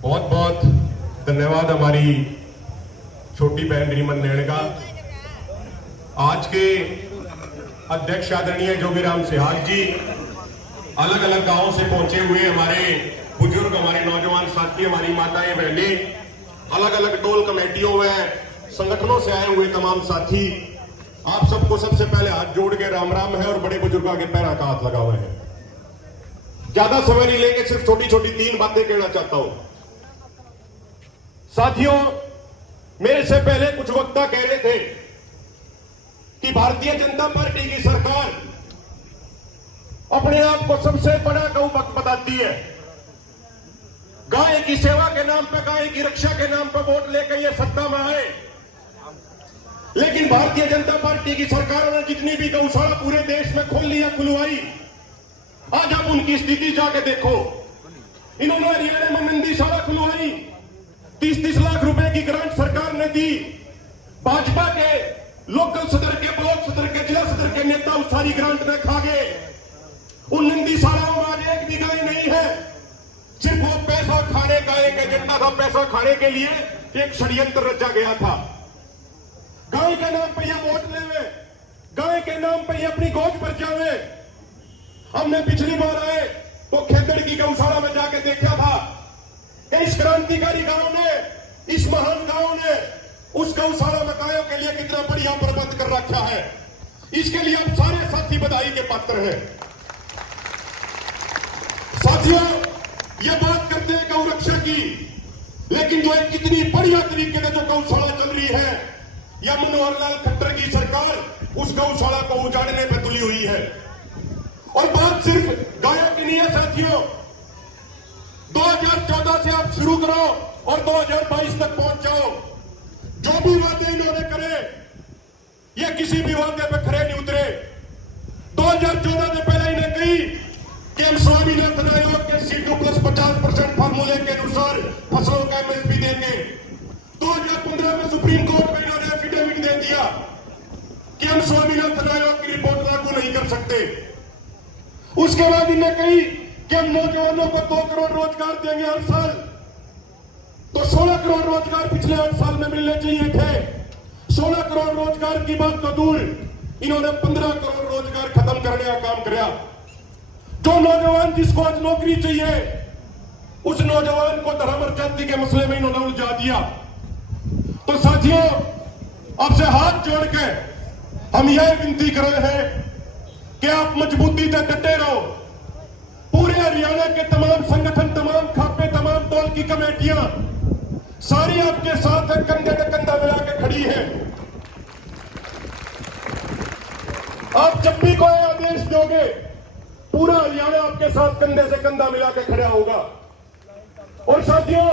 बहुत बहुत धन्यवाद हमारी छोटी बहन रीमन नैन का। आज के अध्यक्ष आदरणीय जोगीराम सिहाग जी अलग अलग गांवों से पहुंचे हुए हमारे बुजुर्ग, हमारे नौजवान साथी, हमारी माताएं बहनें, अलग अलग टोल कमेटियों में संगठनों से आए हुए तमाम साथी, आप सबको सबसे पहले हाथ जोड़ के राम राम है और बड़े बुजुर्गों के पैरों का हाथ लगा हुआ है। ज्यादा समय नहीं लेके सिर्फ छोटी छोटी 3 बातें कहना चाहता हूं। साथियों, मेरे से पहले कुछ वक्ता कह रहे थे कि भारतीय जनता पार्टी की सरकार अपने आप को सबसे बड़ा गौ भक्त बताती है। गाय की सेवा के नाम पर, गाय की रक्षा के नाम पर वोट लेकर ये सत्ता में आए, लेकिन भारतीय जनता पार्टी की सरकारों ने जितनी भी गौशाला पूरे देश में खोल लिया, खुलवाई, आज आप उनकी स्थिति जाके देखो। इन्होंने हरियाणा में मंदीशाला खुलवाई, 30-30 लाख रुपए की ग्रांट सरकार ने दी। भाजपा के लोकल सदर के, ब्लॉक सदर के, जिला सदर के नेता उस सारी ग्रांट में खा गए। उन मंदीशालाओं में आज एक भी गाय नहीं है। सिर्फ वो पैसा खाने का एक एजेंडा था, पैसा खाने के लिए एक षड्यंत्र रचा गया था। गाय के नाम पे ये वोट लेवे, गाय के नाम पे ये अपनी गोद पर जावे। हमने पिछली बार आए तो खेतड़ की गौशाला में जाके देखा था कि इस क्रांतिकारी गांव ने, इस महान गांव ने उस गौशाला में गायों के लिए कितना बढ़िया प्रबंध कर रखा है। इसके लिए आप सारे साथी बधाई के पात्र हैं। साथियों, ये बात करते हैं गौ रक्षा की, लेकिन जो एक कितनी बढ़िया तरीके से जो गौशाला चल रही है, या मनोहर लाल खट्टर की सरकार उस गौशाला को उजाड़ने पर तुली हुई है। और बात सिर्फ गायों की नहीं है साथियों। 2014 से आप शुरू करो और 2022 तक पहुंच जाओ। जो भी वादे इन्होंने करे, ये किसी भी वादे पे खरे नहीं उतरे। 2014 से पहले इन्हें कही कि हम स्वामीनाथन आयोग के C2+50% फार्मूले के अनुसार फसलों का MSP देंगे। 2015 में सुप्रीम कोर्ट में इन्होंने एफिडेविट दे दिया कि हम स्वामीनाथन आयोग की रिपोर्ट लागू नहीं कर सकते। उसके बाद इन्हें कही कि हम नौजवानों को 2 करोड़ रोजगार देंगे हर साल। तो 16 करोड़ रोजगार पिछले 8 साल में मिलने चाहिए थे। 16 करोड़ रोजगार की बात तो दूर, इन्होंने 15 करोड़ रोजगार खत्म करने का काम किया। जो नौजवान जिसको आज नौकरी चाहिए, उस नौजवान को धर्म और जाति के मसले में इन्होंने उलझा दिया। तो साथियों, आपसे हाथ जोड़ के हम यह विनती कर रहे हैं कि आप मजबूती से डटे रहो। पूरे हरियाणा के तमाम संगठन, तमाम खापे, तमाम टोल की कमेटियां सारी आपके साथ है, कंधे से कंधा मिला के खड़ी है। आप जब भी कोई आदेश दोगे, पूरा हरियाणा आपके साथ कंधे से कंधा मिला के खड़ा होगा। और साथियों,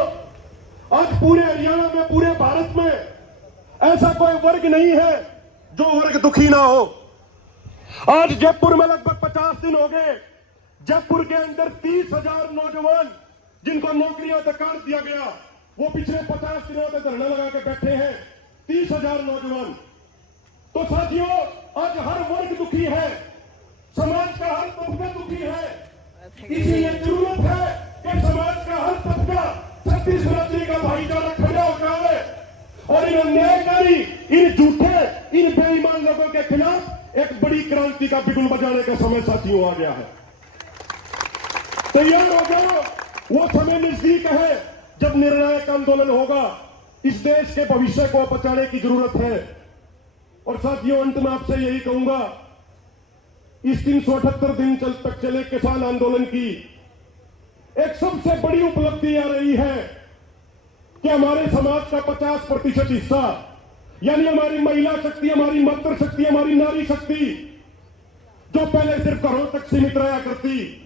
आज पूरे हरियाणा में, पूरे भारत में ऐसा कोई वर्ग नहीं है जो वर्ग दुखी ना हो। आज जयपुर में लगभग 50 दिन हो गए, जयपुर के अंदर 30,000 नौजवान जिनको नौकरियां तक काट दिया गया, वो पिछले 50 दिनों से धरना लगा के बैठे हैं। 30,000 नौजवान। तो साथियों, आज हर वर्ग दुखी है, समाज का हर तबका दुखी है। इसीलिए जरूरत है कि समाज का हर तबका छत्तीसगढ़ का भाईचारा खड़ा उठावे और इन अन्यायकारी, इन झूठे, इन बेईमान लोगों के खिलाफ एक बड़ी क्रांति का बिगुल बजाने का समय साथियों आ गया है। तैयार हो जाओ, वो समय नजदीक है जब निर्णायक आंदोलन होगा। इस देश के भविष्य को बचाने की जरूरत है। और साथियों, अंत में आपसे यही कहूंगा, इस 378 दिन तक चले किसान आंदोलन की एक सबसे बड़ी उपलब्धि आ रही है कि हमारे समाज का 50% हिस्सा, यानी हमारी महिला शक्ति, हमारी मातृ शक्ति, हमारी नारी शक्ति, जो पहले सिर्फ घरों तक सीमित रहा करती,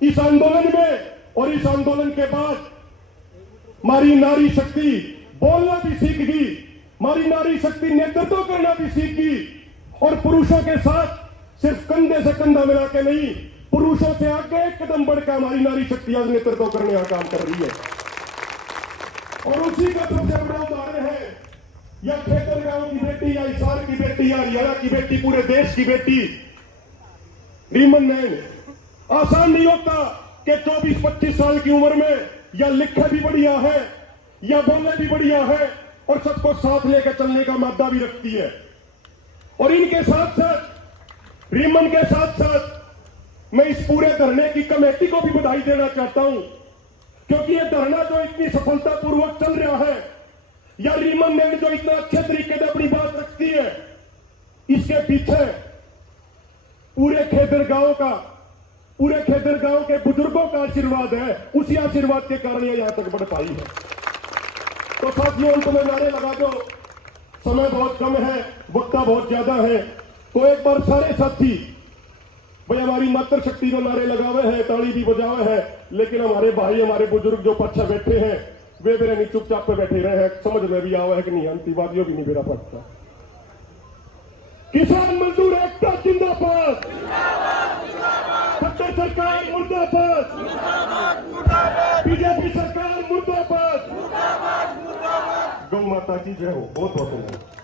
इस आंदोलन में और इस आंदोलन के बाद हमारी नारी शक्ति बोलना भी सीख गई, हमारी नारी शक्ति नेतृत्व करना भी सीख गई। और पुरुषों के साथ सिर्फ कंधे से कंधा मिला के नहीं, पुरुषों से आगे एक कदम बढ़कर हमारी नारी शक्ति आज नेतृत्व करने का काम कर रही है। और उसी का सबसे बड़ा उदाहरण है या खेतर गांव की बेटी, या हिसार की बेटी, या हरियाणा की बेटी, पूरे देश की बेटी रीमन नैन। आसान नहीं होता कि 24-25 साल की उम्र में या लिखे भी बढ़िया है, या बोलने भी बढ़िया है, और सबको साथ लेकर चलने का मादा भी रखती है। और इनके साथ साथ, रीमन के साथ साथ, मैं इस पूरे धरने की कमेटी को भी बधाई देना चाहता हूं, क्योंकि ये धरना जो इतनी सफलतापूर्वक चल रहा है, या रीमन ने जो इतना अच्छे तरीके से अपनी बात रखती है, इसके पीछे पूरे खेदर गांव के बुजुर्गों का आशीर्वाद है। उसी आशीर्वाद के कारण ये यहां तक बढ़ पाई है। तो साथियों, अंत में नारे लगा दो, समय बहुत कम है, वक्ता बहुत ज्यादा है। तो एक बार सारे साथी भाई हमारी मातृशक्ति जो नारे लगावे हैं, ताली भी बजावे हैं, लेकिन हमारे भाई, हमारे बुजुर्ग जो पीछे बैठे हैं, वे मेरे नहीं चुपचाप पे बैठे रहे हैं। समझ में भी आवा है कि नहीं, अंतिवादियों भी नहीं मेरा पड़ता। किसान मजदूर एकता जिंदाबाद, खट्टर सरकार मुर्दाबाद, बीजेपी सरकार मुर्दाबाद। गौ माता की जय हो। बहुत बहुत धन्यवाद।